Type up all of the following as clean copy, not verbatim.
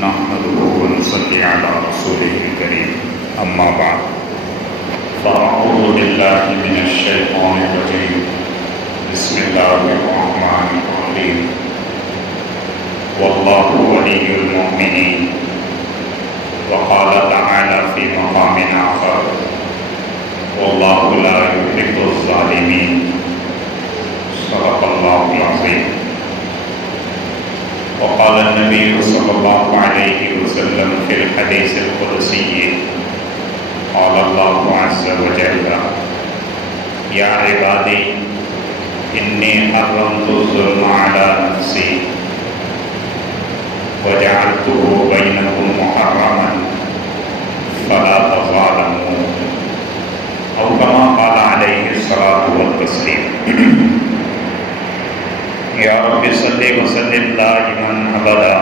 نحمده ونصلي على رسوله الكريم أما بعد فأعوذ بالله من الشيطان الرجيم بسم الله الرحمن الرحيم والله ولي المؤمنين وقال تعالى في مقام آخر والله لا يحب الظالمين صدق الله العظيم وقال النبي صلى الله عليه وسلم في الحديث القدسي قال الله عز وجل يا عبادي إني حرمت الظلم على نفسي وجعلته بينكم محرما فلا تظالموا أو كما قال عليه الصلاة والتسليم يا رب صل وسلم دائما أبدا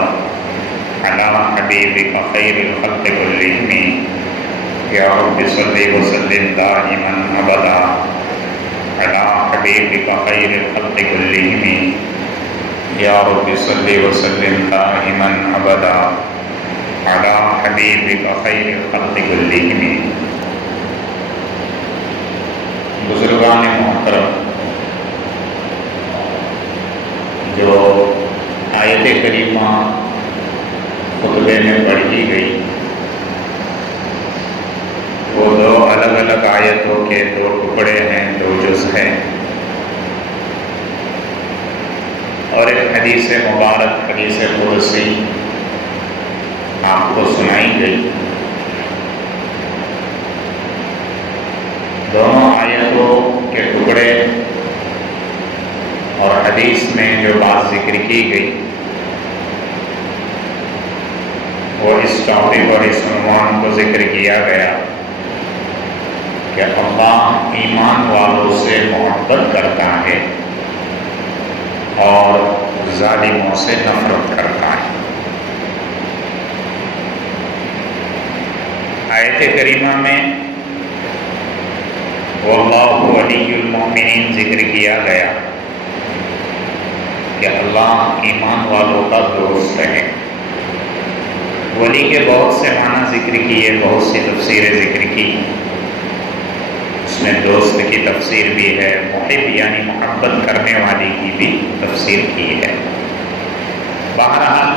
على حبيبك خير الخلق كلهم يا رب صل وسلم دائما أبدا على حبيبك خير الخلق كلهم يا رب صل وسلم دائما أبدا على حبيبك خير الخلق كلهم. بزرگان محترم، جو آیت کریمہ خطبے میں پڑھی گئی وہ دو الگ الگ آیتوں کے دو ٹکڑے ہیں، دو جز ہیں، اور ایک حدیث مبارک حدیث قدسی آپ کو سنائی گئی. دونوں آیتوں کے ٹکڑے اور حدیث میں جو بات ذکر کی گئی وہ اس ٹاپک اور اس عنوان کو ذکر کیا گیا کہ اللہ ایمان والوں سے محبت کرتا ہے اور ظالموں سے نفرت کرتا ہے. آیت کریمہ میں واللہ ولی المؤمنین ذکر کیا گیا کہ اللہ ایمان والوں کا دوست ہے. ولی کے بہت سے معنی ذکر کیے، بہت سی تفسیریں ذکر کی. اس میں دوست کی تفسیر بھی ہے، محب یعنی محبت کرنے والی کی بھی تفسیر کی ہے. بہرحال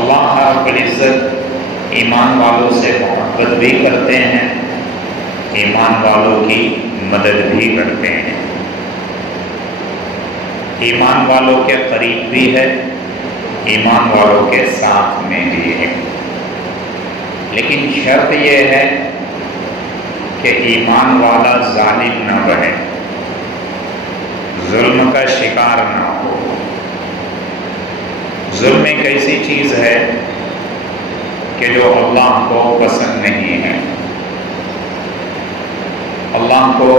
اللہ رب العزت ایمان والوں سے محبت بھی کرتے ہیں، ایمان والوں کی مدد بھی کرتے ہیں، ایمان والوں کے قریب بھی ہے، ایمان والوں کے ساتھ میں بھی ہے. لیکن شرط یہ ہے کہ ایمان والا ظالم نہ بنے، ظلم کا شکار نہ ہو. ظلم ایک ایسی چیز ہے کہ جو اللہ کو پسند نہیں ہے. اللہ کو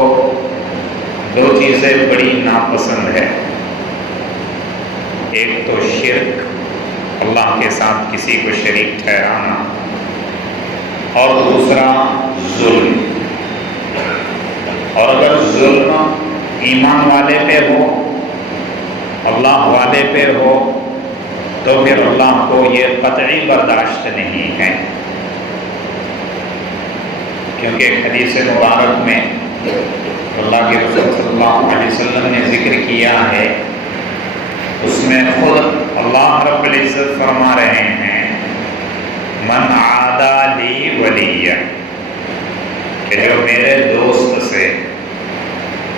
دو چیزیں بڑی ناپسند ہے. ایک تو شرک، اللہ کے ساتھ کسی کو شریک ٹھہرانا، اور دوسرا ظلم. اور اگر ظلم ایمان والے پہ ہو، اللہ والے پہ ہو، تو پھر اللہ کو یہ قطعی برداشت نہیں ہے. کیونکہ ایک حدیث مبارک میں اللہ کے رسول صلی اللہ علیہ وسلم نے ذکر کیا ہے، اس میں خود اللہ رب العزت فرما رہے ہیں من عادی لی ولیہ، کہ جو میرے دوست سے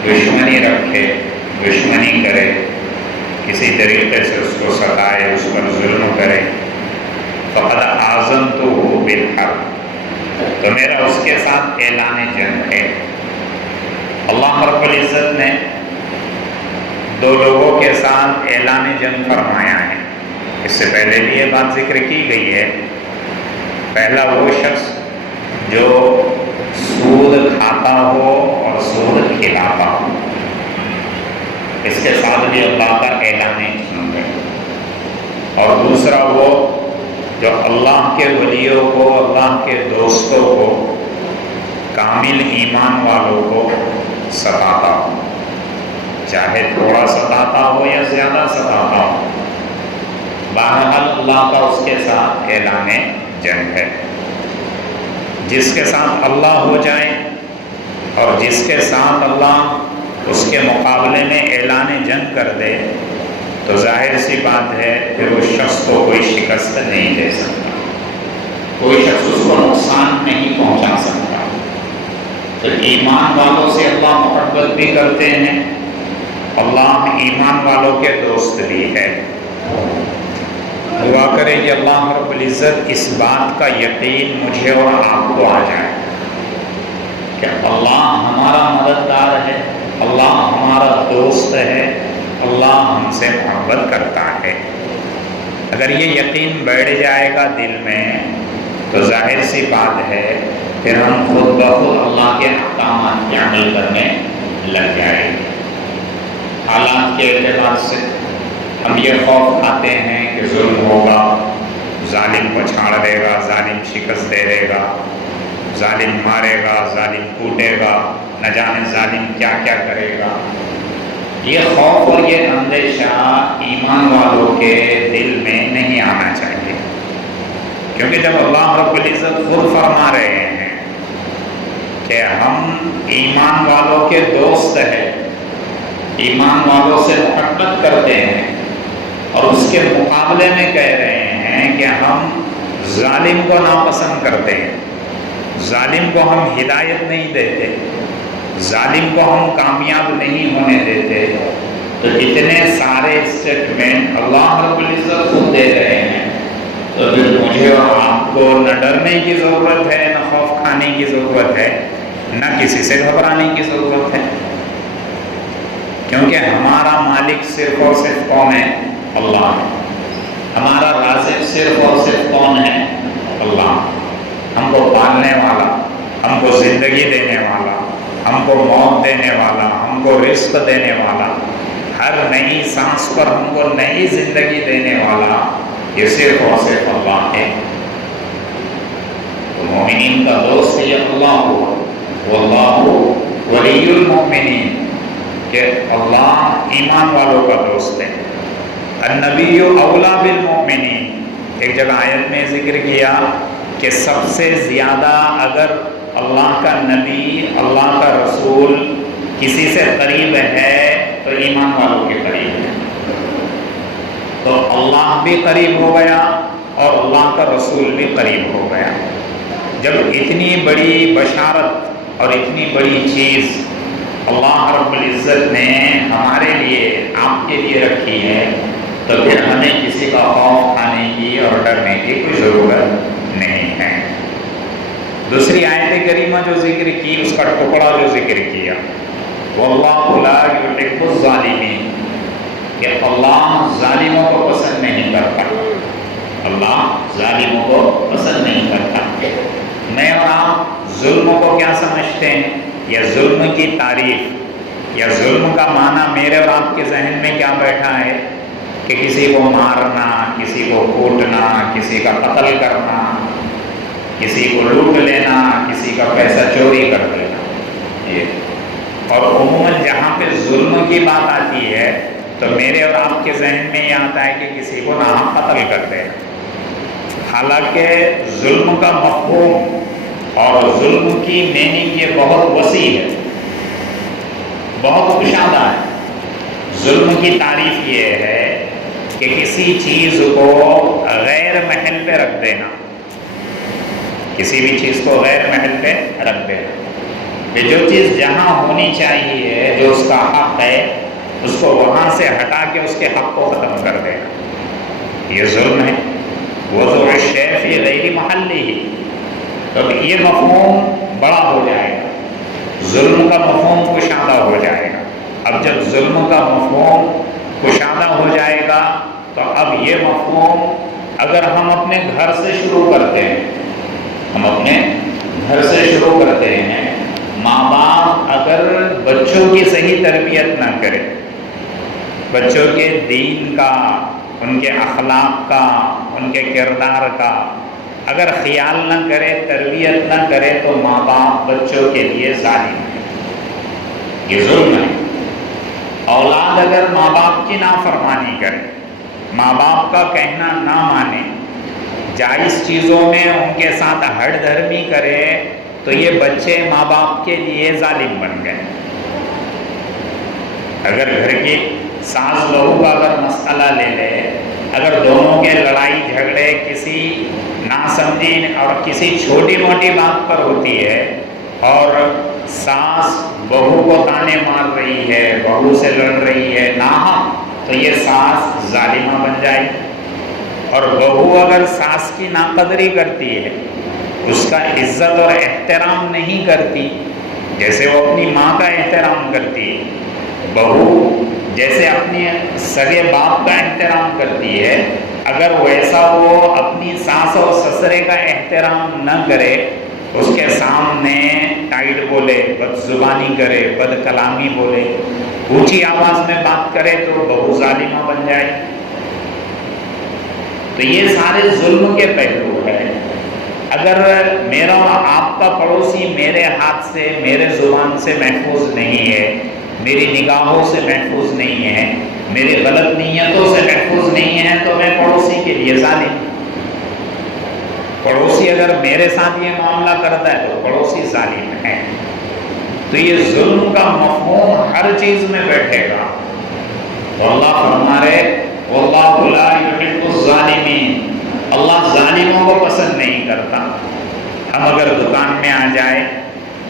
دشمنی رکھے، دشمنی کرے، کسی طریقے سے اس کو ستائے، اس پر ظلم کرے، فقد آذنتہ بالحرب، تو میرا اس کے ساتھ اعلان جنگ ہے. اللہ رب العزت نے دو لوگوں کے ساتھ اعلان جنگ فرمایا ہے. اس سے پہلے بھی یہ بات ذکر کی گئی ہے. پہلا وہ شخص جو سود کھاتا ہو اور سود کھلاتا ہو، اس کے ساتھ بھی اللہ کا اعلان جنگ ہے. اور دوسرا وہ جو اللہ کے ولیوں کو، اللہ کے دوستوں کو، کامل ایمان والوں کو ستاتا ہو، چاہے تھوڑا ستاتا ہو یا زیادہ ستاتا ہو، بہرحال اللہ کا اس کے ساتھ اعلان جنگ ہے. جس کے ساتھ اللہ ہو جائے اور جس کے ساتھ اللہ اس کے مقابلے میں اعلان جنگ کر دے تو ظاہر سی بات ہے پھر اس شخص کو کوئی شکست نہیں دے سکتا، کوئی شخص اس کو نقصان نہیں پہنچا سکتا. تو ایمان والوں سے اللہ محبت بھی کرتے ہیں، اللہ ایمان والوں کے دوست بھی ہے. دعا کرے کہ اللہ رب العزت اس بات کا یقین مجھے اور آپ کو آ جائے کہ اللہ ہمارا مددگار ہے، اللہ ہمارا دوست ہے، اللہ ہم سے محبت کرتا ہے. اگر یہ یقین بیٹھ جائے گا دل میں تو ظاہر سی بات ہے پھر ہم خود بخود اللہ کے احکامات کی عمل کرنے لگ جائیں گے. حالات کے اعتبار سے ہم یہ خوف کھاتے ہیں کہ ظلم ہوگا، ظالم کو چھاڑ دے گا، ظالم شکست دے دے گا، ظالم مارے گا، ظالم کوٹے گا، نہ جانے ظالم کیا کیا کرے گا. یہ خوف اور یہ اندیشہ ایمان والوں کے دل میں نہیں آنا چاہیے، کیونکہ جب اللہ رب العزت خود فرما رہے ہیں کہ ہم ایمان والوں کے دوست ہیں، ایمان والوں سے محبت کرتے ہیں، اور اس کے مقابلے میں کہہ رہے ہیں کہ ہم ظالم کو ناپسند کرتے ہیں، ظالم کو ہم ہدایت نہیں دیتے، ظالم کو ہم کامیاب نہیں ہونے دیتے، تو اتنے سارے اسٹیٹمنٹ اللہ رب العزت خود دے رہے ہیں. تو پھر مجھے اور آپ کو نہ ڈرنے کی ضرورت ہے، نہ خوف کھانے کی ضرورت ہے، نہ کسی سے گھبرانے کی ضرورت ہے، کیونکہ ہمارا مالک صرف اور صرف کون ہے؟ اللہ ہے. ہمارا رازق صرف اور صرف کون ہے؟ اللہ. ہم کو پالنے والا، ہم کو زندگی دینے والا، ہم کو موت دینے والا، ہم کو رزق دینے والا، ہر نئی سانس پر ہم کو نئی زندگی دینے والا یہ صرف اور صرف اللہ ہے. تو مومنین کا دوست یہ اللہ ہوا، واللہ ولی المؤمنین، کہ اللہ ایمان والوں کا دوست ہے. النبی اولا بالمؤمنین، ایک جگہ آیت میں ذکر کیا کہ سب سے زیادہ اگر اللہ کا نبی، اللہ کا رسول کسی سے قریب ہے تو ایمان والوں کے قریب ہے. تو اللہ بھی قریب ہو گیا اور اللہ کا رسول بھی قریب ہو گیا. جب اتنی بڑی بشارت اور اتنی بڑی چیز اللہ رب العزت نے ہمارے لیے، آپ کے لیے رکھی ہے، تو پھر ہمیں کسی کا خوف کھانے کی اور ڈرنے کی کوئی ضرورت نہیں ہے. دوسری آیت کریمہ جو ذکر کی، اس کا ٹکڑا جو ذکر کیا، واللہ لا یحب الظالمین، کہ اللہ ظالموں کو پسند نہیں کرتا، اللہ ظالموں کو پسند نہیں کرتا. میں اور آپ ظلم کو کیا سمجھتے ہیں؟ یا ظلم کی تعریف یا ظلم کا معنی میرے اور آپ کے ذہن میں کیا بیٹھا ہے کہ کسی کو مارنا، کسی کو کوٹنا، کسی کا قتل کرنا، کسی کو لوٹ لینا، کسی کا پیسہ چوری کر دینا. یہ اور عموماً جہاں پہ ظلم کی بات آتی ہے تو میرے اور آپ کے ذہن میں یہ آتا ہے کہ کسی کو ناحق قتل کر دینا. حالانکہ ظلم کا مفہوم اور ظلم کی میننگ یہ بہت وسیع ہے، بہت کشادہ ہے. ظلم کی تعریف یہ ہے کہ کسی چیز کو غیر محل پہ رکھ دینا، کسی بھی چیز کو غیر محل پہ رکھ دینا، کہ جو چیز جہاں ہونی چاہیے، جو اس کا حق ہے، اس کو وہاں سے ہٹا کے اس کے حق کو ختم کر دینا، یہ ظلم ہے. وضع الشیء فی غیر محلہ، تو یہ مفہوم بڑا ہو جائے گا، ظلم کا مفہوم کشادہ ہو جائے گا. اب جب ظلم کا مفہوم کشادہ ہو جائے گا تو اب یہ مفہوم اگر ہم اپنے گھر سے شروع کرتے ہیں، ہم اپنے گھر سے شروع کرتے ہیں، ماں باپ اگر بچوں کی صحیح تربیت نہ کرے، بچوں کے دین کا، ان کے اخلاق کا، ان کے کردار کا اگر خیال نہ کرے، تربیت نہ کرے، تو ماں باپ بچوں کے لیے ظالم ہے، یہ ظلم ہے. اولاد اگر ماں باپ کی نافرمانی کرے، ماں باپ کا کہنا نہ مانے، جائز چیزوں میں ان کے ساتھ ہٹ دھرمی کرے، تو یہ بچے ماں باپ کے لیے ظالم بن گئے۔ اگر گھر کی ساس بہو کا اگر مسئلہ لے لے، اگر دونوں کے لڑائی جھگڑے کسی ناسمجھی اور کسی چھوٹی موٹی بات پر ہوتی ہے، اور ساس بہو کو تانے مار رہی ہے، بہو سے لڑ رہی ہے ناحق، تو یہ ساس ظالمہ بن جائے۔ اور بہو اگر ساس کی ناقدری کرتی ہے، اس کا عزت اور احترام نہیں کرتی جیسے وہ اپنی ماں کا احترام کرتی ہے، بہو جیسے اپنے سگے باپ کا احترام کرتی ہے، اگر ویسا وہ اپنی ساس اور سسرے کا احترام نہ کرے، اس کے سامنے ٹائٹ بولے، بد زبانی کرے، بد کلامی بولے، اونچی آواز میں بات کرے، تو بہو ظالمہ بن جائے۔ تو یہ سارے ظلم کے پہلو ہیں۔ اگر میرا اور آپ کا پڑوسی میرے ہاتھ سے، میرے زبان سے محفوظ نہیں ہے، میری نگاہوں سے محفوظ نہیں ہے، میری غلط نیتوں سے محفوظ نہیں ہے، تو میں پڑوسی کے لیے ظالم۔ پڑوسی اگر میرے ساتھ یہ معاملہ کرتا ہے تو پڑوسی ظالم ہے۔ تو یہ ظلم کا مفہوم ہر چیز میں بیٹھے گا۔ تو اللہ فرما رہے واللہ لا یحب الظالمین، اللہ ظالموں کو پسند نہیں کرتا۔ ہم اگر دکان میں آ جائے،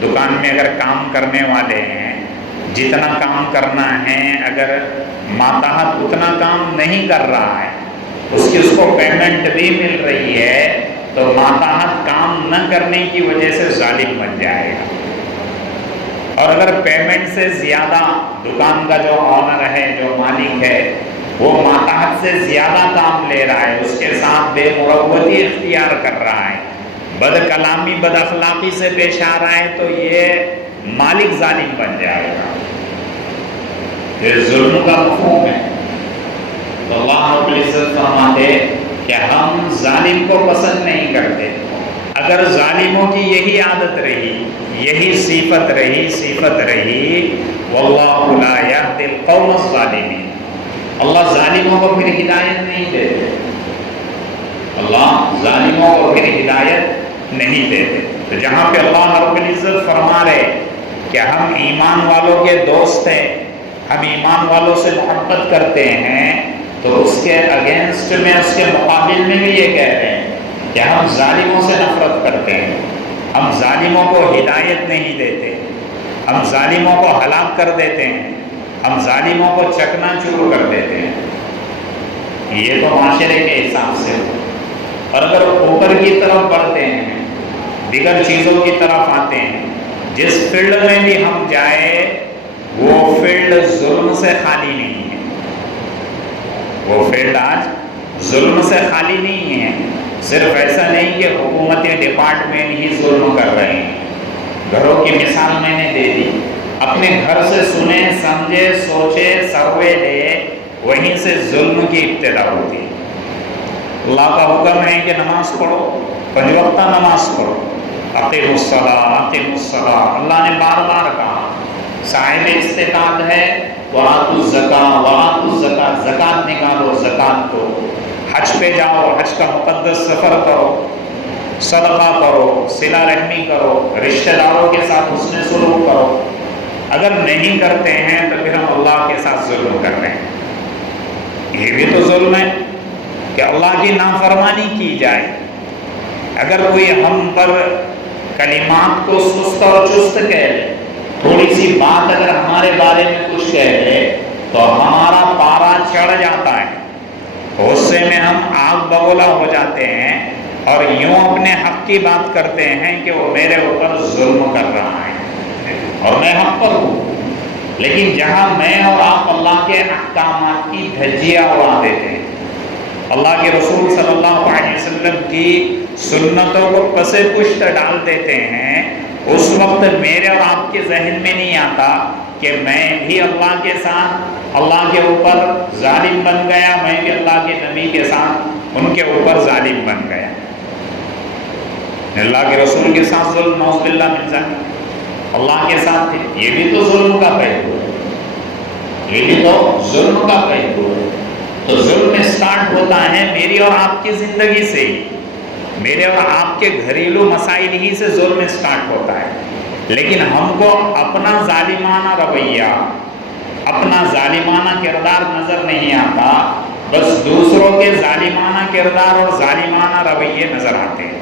دکان میں اگر کام کرنے والے ہیں، جتنا کام کرنا ہے اگر ماتحت اتنا کام نہیں کر رہا ہے، اس کو پیمنٹ بھی مل رہی ہے، تو ماتحت کام نہ کرنے کی وجہ سے ظالم بن جائے گا۔ اور اگر پیمنٹ سے زیادہ دکان کا جو آنر ہے، جو مالک ہے، وہ ماتحت سے زیادہ کام لے رہا ہے، اس کے ساتھ بے مروتی اختیار کر رہا ہے، بد کلامی بد اخلاقی سے پیش آ رہا ہے، تو یہ مالک ظالم بن جائے گا۔ یہ ظلم کا مفہوم ہے۔ تو اللہ رب العزت فرماتے کہ ہم ظالم کو پسند نہیں کرتے۔ اگر ظالموں کی یہی عادت رہی، یہی صفت رہی، واللہ لا یہدی القوم الظالمین، اللہ ظالموں کو پھر ہدایت نہیں دیتے، اللہ ظالموں کو پھر ہدایت نہیں دیتے۔ تو جہاں پہ اللہ رب العزت فرما رہے کہ ہم ایمان والوں کے دوست ہیں، ہم ایمان والوں سے محبت کرتے ہیں، تو اس کے اگینسٹ میں، اس کے مقابل میں بھی یہ کہہ رہے ہیں کہ ہم ظالموں سے نفرت کرتے ہیں، ہم ظالموں کو ہدایت نہیں دیتے، ہم ظالموں کو ہلاک کر دیتے ہیں، ہم ظالموں کو چکنا چور کر دیتے ہیں۔ یہ تو معاشرے کے حساب سے۔ اور اگر اوپر کی طرف بڑھتے ہیں، دیگر چیزوں کی طرف آتے ہیں، جس فیلڈ میں بھی ہم جائیں، وہ فیلڈ ظلم سے خالی نہیں ہے، وہ فیلڈ آج ظلم سے خالی نہیں ہے۔ صرف ایسا نہیں کہ حکومتی ڈپارٹمنٹ ہی ظلم کر رہے ہیں۔ گھروں کی مثال میں نے دے دی، اپنے گھر سے سنے، سمجھے، سوچے، سروے لے، وہیں سے ظلم کی ابتدا ہوتی ہے۔ اللہ کا حکم ہے کہ نماز پڑھو، 5 وقتہ نماز پڑھو، اقیموا الصلاۃ اقیموا الصلاۃ، اللہ نے بار بار کہا۔ صاحب استطاعت ہے وآتوا الزکاۃ، زکوٰۃ نکالو، زکوٰۃ دو، حج پہ جاؤ، حج کا مقدس سفر کرو، صدقہ کرو، صلہ رحمی کرو، رشتہ داروں کے ساتھ حسن سلوک کرو۔ اگر نہیں کرتے ہیں تو پھر ہم اللہ کے ساتھ ظلم کر رہے ہیں۔ یہ بھی تو ظلم ہے کہ اللہ کی نافرمانی کی جائے۔ اگر کوئی ہم پر کلمات کو سست اور چست کہہ لے، تھوڑی سی بات اگر ہمارے بارے میں کچھ کہہ لے، تو ہمارا پارا چڑھ جاتا ہے، غصے میں ہم آگ بگولا ہو جاتے ہیں، اور یوں اپنے حق کی بات کرتے ہیں کہ وہ میرے اوپر ظلم کر رہا ہے اور میں حق پر ہوں۔ لیکن جہاں میں اور آپ اللہ کے احکامات کی دھجیاں اڑا دیتے ہیں، اللہ کے رسول صلی اللہ علیہ وسلم کی سنتوں کو پس پشت ڈال دیتے ہیں، اس وقت میرے اور آپ کے ذہن میں نہیں آتا کہ میں بھی اللہ کے ساتھ اللہ کے اوپر ظالم بن گیا، میں بھی اللہ کے نبی کے ساتھ ان کے اوپر ظالم بن گیا، اللہ کے رسول کے ساتھ ظلم، نعوذ باللہ من ذلک، اللہ کے ساتھ یہ بھی تو ظلم کا پہلو ہے، یہ بھی تو ظلم کا پہلو ہے۔ تو ظلم سٹارٹ ہوتا ہے میری اور آپ کی زندگی سے ہی، میرے اور آپ کے گھریلو مسائل ہی سے ظلم سٹارٹ ہوتا ہے. لیکن ہم کو اپنا ظالمانہ رویہ، اپنا ظالمانہ کردار نظر نہیں آتا، بس دوسروں کے ظالمانہ کردار اور ظالمانہ رویے نظر آتے ہیں.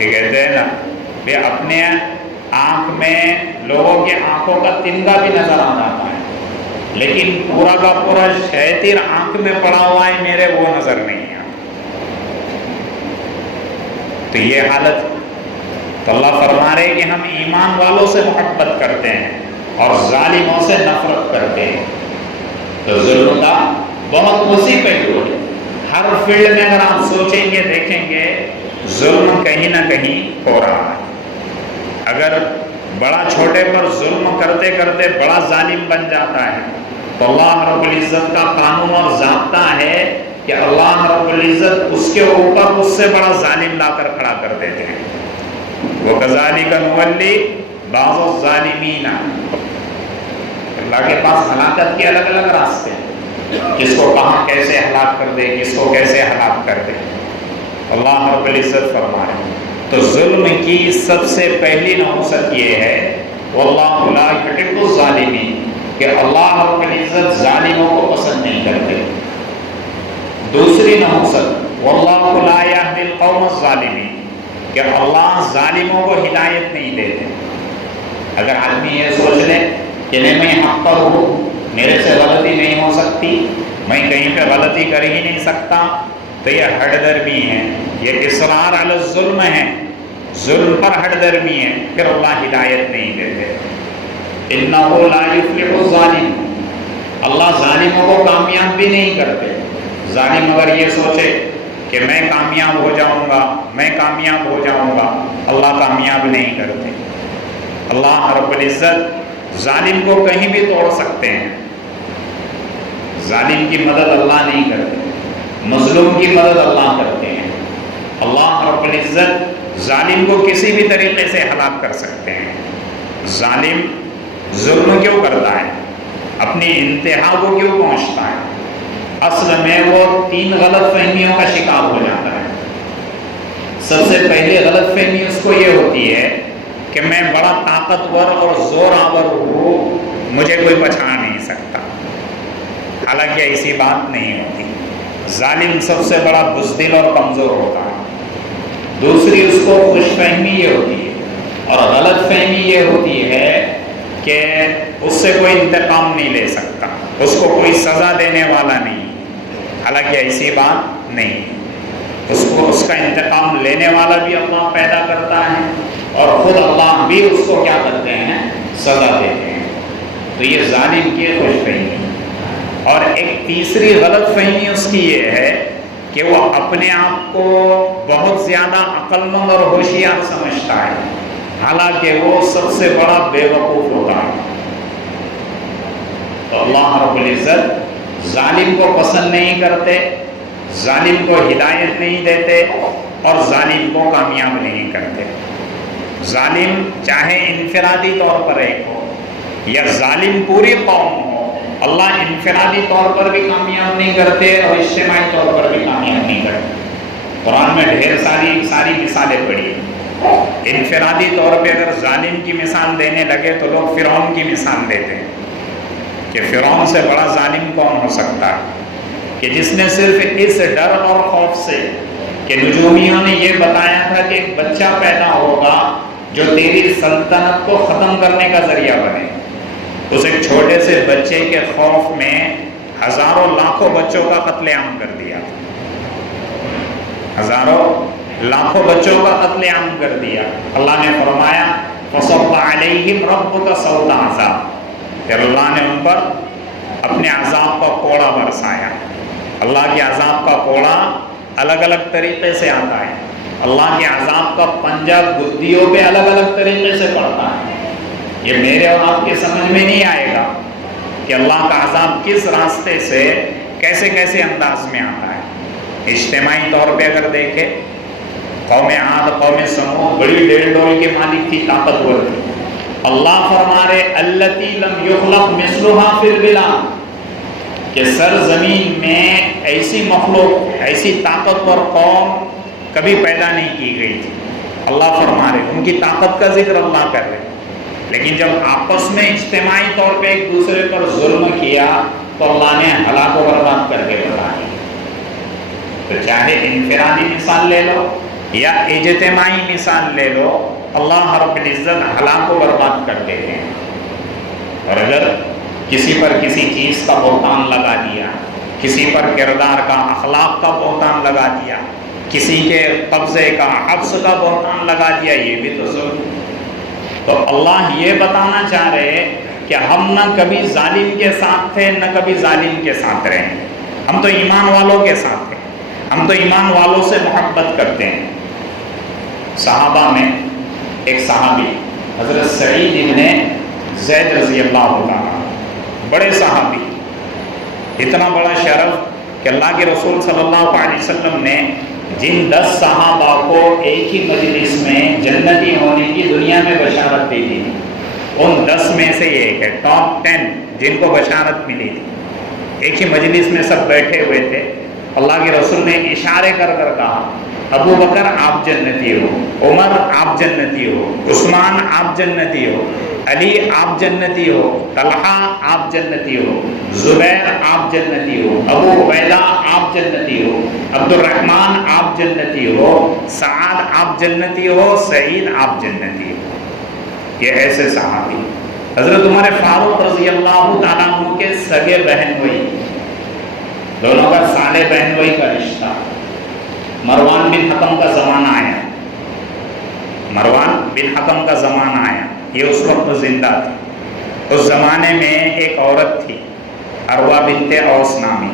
یہ کہتے ہیں نا کہ اپنے آنکھ میں لوگوں کے آنکھوں کا تنگا بھی نظر آ جاتا ہے، لیکن پورا کا پورا شیطان آنکھ میں پڑا ہوا ہے میرے، وہ نظر نہیں آتا. تو یہ حالت، تو اللہ فرما رہے کہ ہم ایمان والوں سے محبت کرتے ہیں اور ظالموں سے نفرت کرتے ہیں. تو ظلم کا بہت وسیع پہلو ہے. ہر فیلڈ میں اگر آپ سوچیں گے دیکھیں گے ظلم کہیں نہ کہیں ہو رہا ہے. اگر بڑا چھوٹے پر ظلم کرتے کرتے بڑا ظالم بن جاتا ہے تو اللہ رب العزت کا قانون اور ضابطہ ہے کہ اللہ رب العزت اس کے اوپر اس سے بڑا ظالم لا کر کھڑا کر دیتے ہیں. وَكَذَلِكَ نُوَلِّي بَعْضَ الظَّالِمِينَ. اللہ کے پاس ہلاکت کے الگ الگ راستے ہیں، کس کو کہاں کیسے ہلاک کر دے، کس کو کیسے ہلاک کر دے. اللہ رب العزت فرما رہے ہیں. تو ظلم کی سب سے پہلی نحوست یہ ہے وَاللَّهُ لَا يُحِبُّ الظَّالِمِينَ، کہ اللہ رب العزت ظالموں کو پسند نہیں کرتے. دوسری نحوست وَاللَّهُ لَا يَهْدِي الْقَوْمَ الظَّالِمِينَ، کہ اللہ ظالموں کو ہدایت نہیں دیتے. اگر آدمی یہ سوچ لے کہ نہیں میں حق پر ہوں، میرے سے غلطی نہیں ہو سکتی، میں کہیں پہ غلطی کر ہی نہیں سکتا، تو یہ ہٹ درمی ہے، یہ اصرار علی الظلم ہے، ظلم پر ہٹ درمی ہے. پھر اللہ ہدایت نہیں دیتے. اِنَّهُ لَا يُفْلِحُ الظَّالِمُونَ، اللہ ظالموں کو کامیاب بھی نہیں کرتے. ظالم اگر یہ سوچے کہ میں کامیاب ہو جاؤں گا، میں کامیاب ہو جاؤں گا، اللہ کامیاب نہیں کرتے. اللہ رب العزت ظالم کو کہیں بھی توڑ سکتے ہیں، ظالم کی مدد اللہ نہیں کرتے، مظلوم کی مدد اللہ کرتے ہیں. اللہ رب العزت ظالم کو کسی بھی طریقے سے ہلاک کر سکتے ہیں. ظالم ظلم کیوں کرتا ہے، اپنی انتہا کو کیوں پہنچتا ہے؟ اصل میں وہ 3 غلط فہمیوں کا شکار ہو جاتا ہے. سب سے پہلے غلط فہمی اس کو یہ ہوتی ہے کہ میں بڑا طاقتور اور زور آور ہوں، مجھے کوئی پہچان نہیں سکتا. حالانکہ ایسی بات نہیں ہوتی. ظالم سب سے بڑا بزدل اور کمزور ہوتا ہے. دوسری اس کو خوش فہمی یہ ہوتی ہے اور غلط فہمی یہ ہوتی ہے کہ اس سے کوئی انتقام نہیں لے سکتا، اس کو کوئی سزا دینے والا نہیں. حالانکہ ایسی بات نہیں، اس کا انتقام لینے والا بھی اللہ پیدا کرتا ہے اور خود اللہ بھی اس کو کیا کرتے ہیں، سزا دیتے ہیں. تو یہ ظالم کی خوش فہمی. اور ایک تیسری غلط فہمی اس کی یہ ہے کہ وہ اپنے آپ کو بہت زیادہ عقل مند اور ہوشیار سمجھتا ہے، حالانکہ وہ سب سے بڑا بے وقوف ہوتا ہے. تو اللہ رب العزت ظالم کو پسند نہیں کرتے، ظالم کو ہدایت نہیں دیتے اور ظالم کو کامیاب نہیں کرتے. ظالم چاہے انفرادی طور پر ایک ہو یا ظالم پوری قوم ہو، اللہ انفرادی طور پر بھی کامیاب نہیں کرتے اور اجتماعی طور پر بھی کامیاب نہیں کرتے. قرآن میں ڈھیر ساری مثالیں پڑھی. انفرادی طور پہ اگر ظالم کی مثال دینے لگے تو لوگ فرعون کی مثال دیتے ہیں کہ فرعون سے بڑا ظالم کون ہو سکتا ہے، کہ جس نے صرف اس ڈر اور خوف سے کہ نجومیوں نے یہ بتایا تھا کہ ایک بچہ پیدا ہوگا جو تیری سلطنت کو ختم کرنے کا ذریعہ بنے، اس ایک چھوٹے سے بچے کے خوف میں ہزاروں لاکھوں بچوں کا قتل عام کر دیا، ہزاروں لاکھوں بچوں کا قتل عام کر دیا. اللہ نے فرمایا فَصَبَّ عَلَيْهِمْ رَبُّكَ صَوْتَ عَذَابٍ، پھر اللہ نے ان پر اپنے عذاب کا کوڑا برسایا. اللہ کے عذاب کا کوڑا الگ الگ طریقے سے آتا ہے. اللہ کے عذاب کا پنجہ گدیوں پہ الگ الگ طریقے سے پڑتا ہے. یہ میرے اور آپ کے سمجھ میں نہیں آئے گا کہ اللہ کا عذاب کس راستے سے کیسے کیسے انداز میں آتا ہے. اجتماعی طور پہ اگر دیکھیں، قوم عاد قوم سمود بڑی ڈیل ڈول کے مالک تھی، طاقتور تھی. اللہ فرما رہے التی لم یخلق مثلها فی البلاد، کہ سرزمین میں ایسی مخلوق، ایسی طاقتور قوم کبھی پیدا نہیں کی گئی تھی۔ اللہ فرما رہے، ان کی طاقت کا ذکر اللہ کر رہے، لیکن جب آپس میں اجتماعی طور پہ ایک دوسرے پر ظلم کیا تو اللہ نے ہلاک و برباد کر کے بتایا۔ تو چاہے انفرادی مثال لے لو یا اجتماعی مثال لے لو، اللہ رب العزت ہلاک و برباد کر دیتے ہیں۔ اور اگر کسی پر کسی چیز کا بہتان لگا دیا، کسی پر کردار کا، اخلاق کا بہتان لگا دیا، کسی کے قبضے کا، حبس کا بہتان لگا دیا، یہ بھی تو ظلم۔ تو اللہ یہ بتانا چاہ رہے کہ ہم نہ کبھی ظالم کے ساتھ تھے، نہ کبھی ظالم کے ساتھ رہے، ہم تو ایمان والوں کے ساتھ تھے، ہم تو ایمان والوں سے محبت کرتے ہیں۔ صحابہ میں ایک صحابی حضرت سعید ابن زید رضی اللہ عنہ، بڑے صحابی، اتنا بڑا شرف کہ اللہ کے رسول صلی اللہ علیہ وسلم نے جن 10 صحابہ کو ایک ہی مجلس میں جنتی ہونے کی دنیا میں بشارت دی تھی، ان 10 میں سے ایک ہے، ٹاپ 10 جن کو بشارت ملی تھی۔ ایک ہی مجلس میں سب بیٹھے ہوئے تھے، اللہ کے رسول نے اشارے کر کر کہا، ابو بکر آپ جنتی ہو، عمر آپ جنتی ہو، عثمان آپ جنتی ہو، علی آپ جنتی ہو، طلحہ آپ جنتی ہو، زبیر آپ جنتی ہو، ابو عبیدہ آپ جنتی ہو، عبد الرحمن آپ جنتی ہو، سعد آپ جنتی ہو، سعید آپ جنتی ہو۔ یہ ایسے صحابی حضرت عمر فاروق رضی اللہ تعالیٰ عنہ کے سگے بہن ہوئی، دونوں کا سالے بہن ہوئی کا رشتہ۔ مروان بن حکم کا زمانہ آیا، مروان بن حکم کا زمانہ آیا، یہ اس وقت زندہ تھی۔ اس زمانے میں ایک عورت تھی عروہ بنت اوس نامی،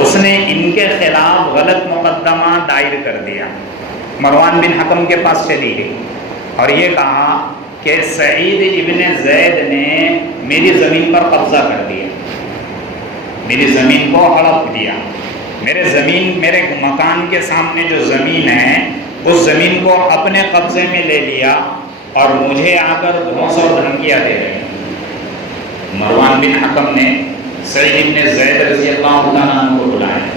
اس نے ان کے خلاف غلط مقدمہ دائر کر دیا، مروان بن حکم کے پاس چلی گئی اور یہ کہا کہ سعید ابن زید نے میری زمین پر قبضہ کر دیا، میری زمین کو ہڑپ دیا، میرے مکان کے سامنے جو زمین ہے اس زمین کو اپنے قبضے میں لے لیا اور مجھے آ کر دھونس اور دھمکیاں دے رہے ہیں۔ مروان بن حکم نے سعید ابن زید رضی اللہ عنہ کو بلایا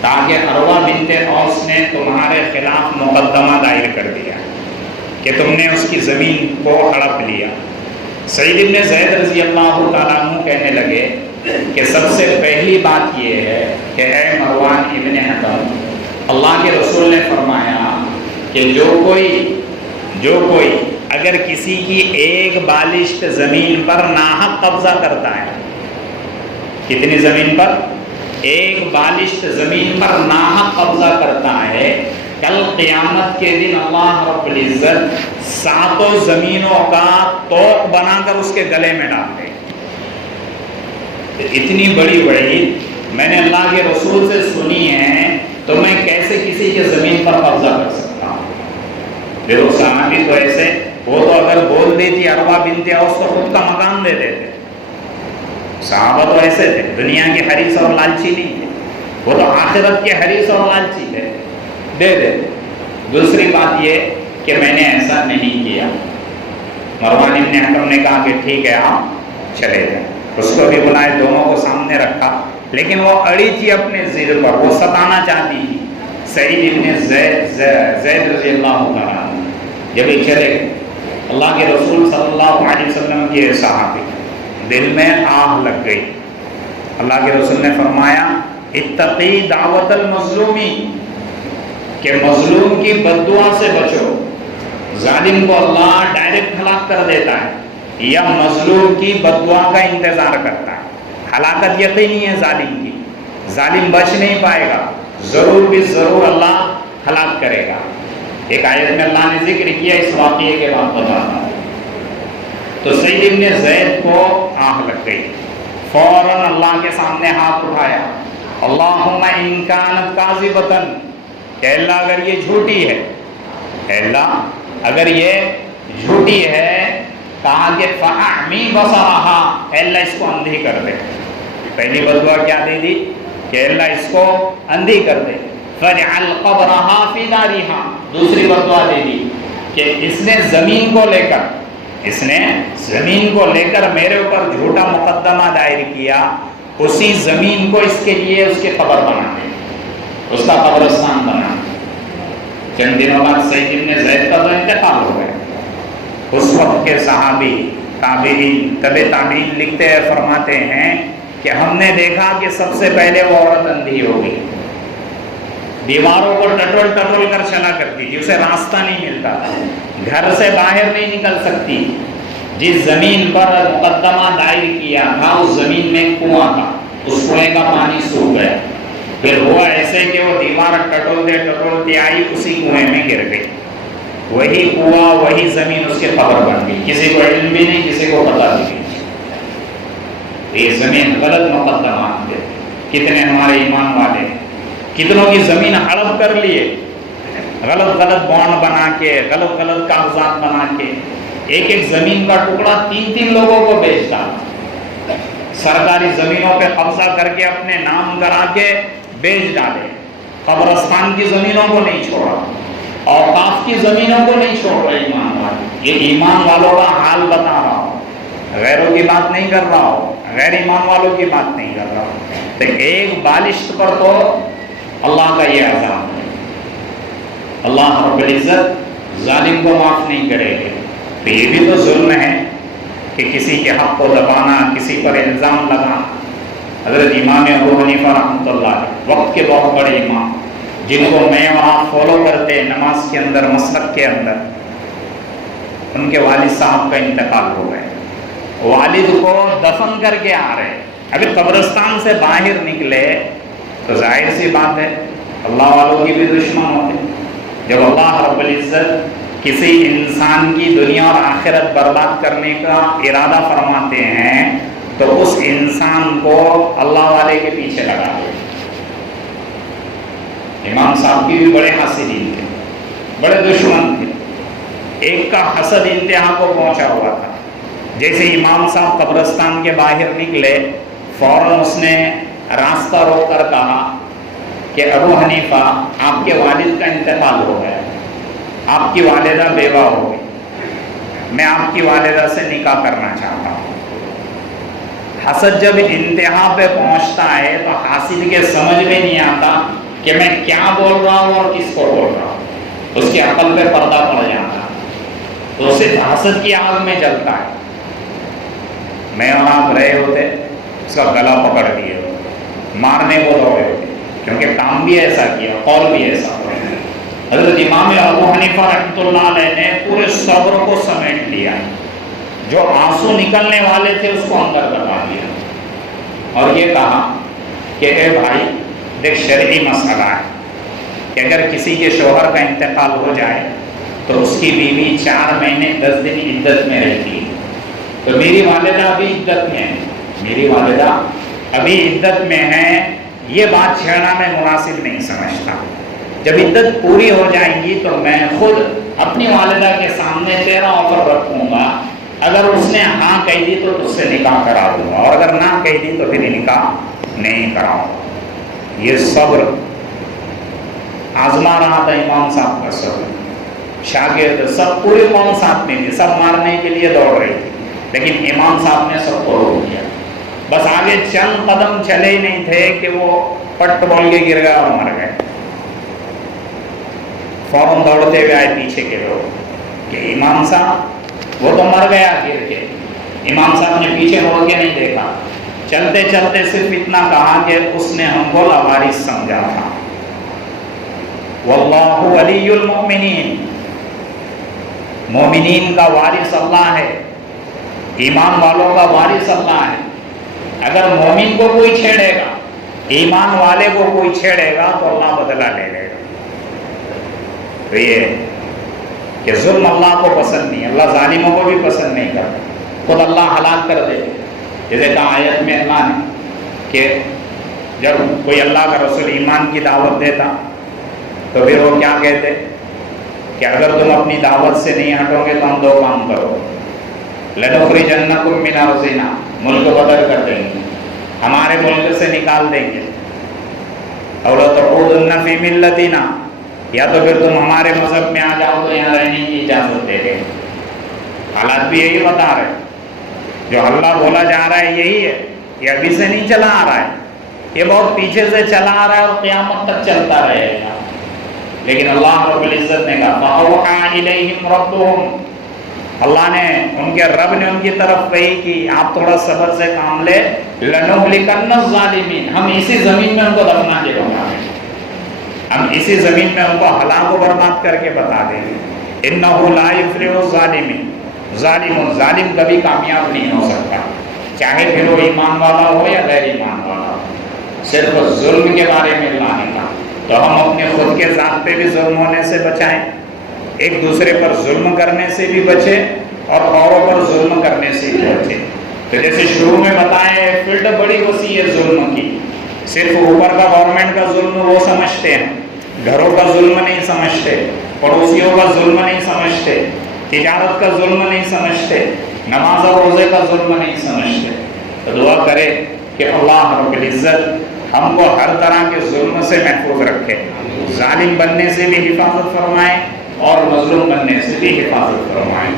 تاکہ عروہ بنت اوس نے تمہارے خلاف مقدمہ دائر کر دیا کہ تم نے اس کی زمین کو ہڑپ لیا۔ سعید ابن زید رضی اللہ تعالیٰ عنہ کہنے لگے کہ سب سے پہلی بات یہ ہے کہ اے مروان ابن حکم، اللہ کے رسول نے فرمایا کہ جو کوئی اگر کسی کی ایک بالشت زمین پر ناحق قبضہ کرتا ہے، کتنی زمین پر؟ ایک بالشت زمین پر ناحق قبضہ کرتا ہے، کل قیامت کے دن اللہ رب العزت 7 زمینوں کا توق بنا کر اس کے گلے میں ڈال دے۔ اتنی بڑی وعید میں نے اللہ کے رسول سے سنی ہے تو میں کیسے کسی کے زمین پر قبضہ کر سکتا ہوں؟ دیکھو صحابی تو ایسے، وہ تو اگر بول دیتی عروہ بنت اوس تو خود کا مکان دے دیتے۔ صحابہ تو ایسے تھے، دنیا کے حریص اور لالچی نہیں تھے، وہ تو آخرت کے حریص اور لالچی تھے، دے دیتے۔ دوسری بات یہ کہ میں نے ایسا نہیں کیا۔ مروان ابن حکم نے کہا کہ ٹھیک ہے آپ چلے جائیں، اس کو بھی بلائے، دونوں کو سامنے رکھا، لیکن وہ اڑی تھی اپنے ضد پر، وہ ستانا چاہتی تھی سعید ابن زید رضی اللہ عنہ۔ جب یہ چلے گئے اللہ کے رسول صلی اللہ علیہ وسلم کے صحابی دل میں آہ لگ گئی۔ اللہ کے رسول نے فرمایا اتقی دعوت المظلومی، کہ مظلوم کی بد دعا سے بچو۔ ظالم کو اللہ ڈائریکٹ ہلاک کر دیتا ہے یا مظلوم کی بد دعا کا انتظار کرتا ہے۔ ہلاکت یقینی ہے ظالم کی، ظالم بچ نہیں پائے گا، ضرور بھی ضرور اللہ ہلاک کرے گا۔ ایک آیت میں اللہ نے ذکر کیا، اس واقعے کے بعد بتاتا ہوں۔ تو سعید ابن زید کو آہ لگ گئی، فوراً اللہ کے سامنے ہاتھ اٹھایا، اللہم ان کانت کاذبۃ، کہ اللہ اگر یہ جھوٹی ہے، اے اللہ اگر یہ جھوٹی ہے، کہا کہ فَأَعْمِي بَصَرَهَا، اے اللہ اس کو اندھی کر دے۔ پہلی بدعا کیا دے دی کہ اللہ اس کو اندھی کر دے۔ فَجْعَلْ قَبْرَهَا فِي دَارِهَا، دوسری بدعا دے دی کہ اس نے زمین کو لے کر میرے اوپر جھوٹا مقدمہ دائر کیا، اسی زمین کو اس کے لیے اس کے قبر بنا دے، اس کا قبرستان بنا۔ چند دنوں بعد سعید بن زید کا تو انتقال ہو گیا۔ اس وقت کے صحابی، تابعین، تابعین لکھتے ہیں، فرماتے ہیں کہ ہم نے دیکھا کہ سب سے پہلے وہ عورت اندھی ہو گئی، دیواروں کو ٹٹول ٹٹول کر چلا کرتی تھی، اسے راستہ نہیں ملتا تھا، گھر سے باہر نہیں نکل سکتی۔ جس زمین پر مقدمہ دائر کیا تھا اس زمین میں ایک کنواں تھا، اس کنویں کا پانی سوکھ گیا، پھر ہوا ایسے کہ وہ دیوار ٹٹولتے آئی اسی کنویں میں گر گئی۔ وہی کنواں، وہی زمین اس کے قبر بن گئی، کسی کو علم بھی نہیں، کسی کو پتہ بھی نہیں۔ یہ زمین غلط مقدمات تھے۔ کتنے ہمارے ایمان والے، کتنوں کی زمین ہڑپ کر لیے، غلط بانڈ بنا کے، غلط کاغذات بنا کے، ایک زمین کا ٹکڑا 3 لوگوں کو بیچ ڈالا، سرکاری زمینوں پہ قبضہ کر کے اپنے نام کرا کے بیچ ڈالے، قبرستان کی زمینوں کو نہیں چھوڑا، اوقاف کی زمینوں کو نہیں چھوڑ رہے ایمان والے۔ یہ ایمان والوں کا حال بتا رہا ہوں، غیروں کی بات نہیں کر رہا ہوں، غیر ایمان والوں کی بات نہیں کر رہا ہوں۔ تو ایک بالشت پر تو اللہ کا یہ عذاب ہے، اللہ رب العزت ظالم کو معاف نہیں کرے گے۔ تو یہ بھی تو ظلم ہے کہ کسی کے حق کو دبانا، کسی پر الزام لگانا۔ حضرت امام ابو حنیفہ رحمۃ اللہ علیہ، وقت کے بہت بڑے امام، جن کو میں اور آپ فالو کرتے نماز کے اندر، مسلک کے اندر، ان کے والد صاحب کا انتقال ہو گئے۔ والد کو دفن کر کے آ رہے، اگر قبرستان سے باہر نکلے تو ظاہر سی بات ہے اللہ والوں کی بھی دشمن ہوتے۔ جب اللہ رب العزت کسی انسان کی دنیا اور آخرت برباد کرنے کا ارادہ فرماتے ہیں تو اس انسان کو اللہ والے کے پیچھے لگا دے۔ امام صاحب کی بھی بڑے حاسدین تھے، بڑے دشمن تھے، ایک کا حسد انتہا کو پہنچا ہوا تھا۔ جیسے امام صاحب قبرستان کے باہر نکلے، فوراً اس نے راستہ روک کر کہا کہ ابو حنیفہ، آپ کے والد کا انتقال ہو گیا، آپ کی والدہ بیوہ ہو گئی، میں آپ کی والدہ سے نکاح کرنا چاہتا ہوں۔ حسد جب انتہا پہ پہنچتا ہے تو حاسد کے سمجھ میں نہیں آتا کہ میں کیا بول رہا ہوں اور کس کو بول رہا ہوں، اس کی عقل پہ پردہ پڑ جاتا، تو صرف حسد کی آگ میں جلتا ہے۔ میں اور آپ رہے ہوتے، اس کا گلا پکڑ دیے ہوتے، مارنے کو دوڑے ہوتے، کیونکہ کام بھی ایسا کیا، قول بھی ایسا ہوا۔ حضرت امام ابو حنیفہ رحمۃ اللہ علیہ نے پورے صبر کو سمیٹ لیا، جو آنسو نکلنے والے تھے اس کو اندر کروا دیا، اور یہ کہا کہ اے بھائی دیکھ، شرعی مسئلہ ہے کہ اگر کسی کے شوہر کا انتقال ہو جائے تو اس کی بیوی 4 مہینے 10 دن عدت میں رہتی ہے، تو میری والدہ ابھی عدت میں ہے، میری والدہ ابھی عدت میں ہے، یہ بات چھیڑنا میں مناسب نہیں سمجھتا۔ جب عدت پوری ہو جائیں گی تو میں خود اپنی والدہ کے سامنے تیرا آفر رکھوں گا، اگر اس نے ہاں کہہ دی تو اس سے نکاح کرا دوں گا، اور اگر نہ کہہ دی تو پھر نکاح نہیں کراؤں گا۔ یہ صبر آزما رہا تھا امام صاحب کا صبر، شاگرد سب پوری قوم ساتھ میں تھی، سب مارنے کے لیے دوڑ رہی تھی، لیکن امام صاحب نے سب کو روک دیا، بس آگے چند قدم چلے ہی نہیں تھے کہ وہ پٹ بول کے گر گیا اور مر گئے۔ فوراً دوڑتے ہوئے آئے پیچھے کے لوگ کہ امام صاحب وہ تو مر گیا گر کے۔ امام صاحب نے پیچھے مڑ کے نہیں دیکھا، چلتے چلتے صرف اتنا کہا کہ اس نے ہم کو لاوارث سمجھا تھا۔ واللہ ولی المؤمنین، مومنین کا وارث اللہ ہے، ایمان والوں کا وارث اللہ ہے۔ اگر مومن کو کوئی چھیڑے گا، ایمان والے کو کوئی چھیڑے گا تو اللہ بدلہ لے لے گا۔ تو یہ کہ ظلم اللہ کو پسند نہیں، اللہ ظالموں کو بھی پسند نہیں کرتا، خود اللہ ہلاک کر دے۔ جیسے کہا آیت میں اللہ نے کہ جب کوئی اللہ کا رسول ایمان کی دعوت دیتا تو پھر وہ کیا کہتے کہ اگر تم اپنی دعوت سے نہیں ہٹو گے تو ہم 2 کام کرو، لنخرجنکم من ارضنا، ملک بدل کر دیں گے، ہمارے ملک سے نکال دیں گے، اور لتعودن فی ملتنا، یا تو پھر تم ہمارے مذہب میں آ جاؤ تو یہاں رہنے کی اجازت دے دیں۔ حالات بھی یہی بتا رہے، جو اللہ بولا جا رہا ہے یہی ہے، یہ ابھی سے نہیں چلا آ رہا ہے، یہ بہت پیچھے سے چلا آ رہا ہے اور قیامت تک چلتا رہے گا۔ لیکن اللہ رب العزت نے کہا فَأَوْحَىٰ إِلَيْهِمْ رَبُّهُمْ، اللہ نے ان کے رب نے ان کی طرف وحی کی آپ تھوڑا صبر سے کام لے، لَنُهْلِكَنَّ الظَّالِمِينَ، ہم اسی زمین میں ان کو دفنا کے بتا دیں گے، ہم اسی زمین میں ان کو ہلاک و برباد کر کے بتا دیں گے۔ إِنَّهُ لَا يُفْلِحُ الظَّالِمِينَ، ظالم کبھی کامیاب نہیں ہو سکتا، چاہے پھر وہ ایمان والا ہو یا غیر ایمان والا ہو۔ صرف ظلم کے بارے میں اللہ نے کہا تو ہم اپنے خود کے ذات پہ بھی ظلم ہونے سے بچائیں، ایک دوسرے پر ظلم کرنے سے بھی بچیں اور اوروں پر ظلم کرنے سے بھی بچیں۔ تو جیسے شروع میں بتائے فیلڈ بڑی وسیع ہے ظلم کی، صرف اوپر کا گورنمنٹ کا ظلم وہ سمجھتے ہیں، گھروں کا ظلم نہیں سمجھتے، پڑوسیوں کا ظلم نہیں سمجھتے، تجارت کا ظلم نہیں سمجھتے، نماز اور روزے کا ظلم نہیں سمجھتے۔ تو دعا کرے کہ اللہ رب العزت ہم کو ہر طرح کے ظلم سے محفوظ رکھے، ظالم بننے سے بھی حفاظت فرمائے اور مظلوم بننے سے بھی حفاظت فرمائے۔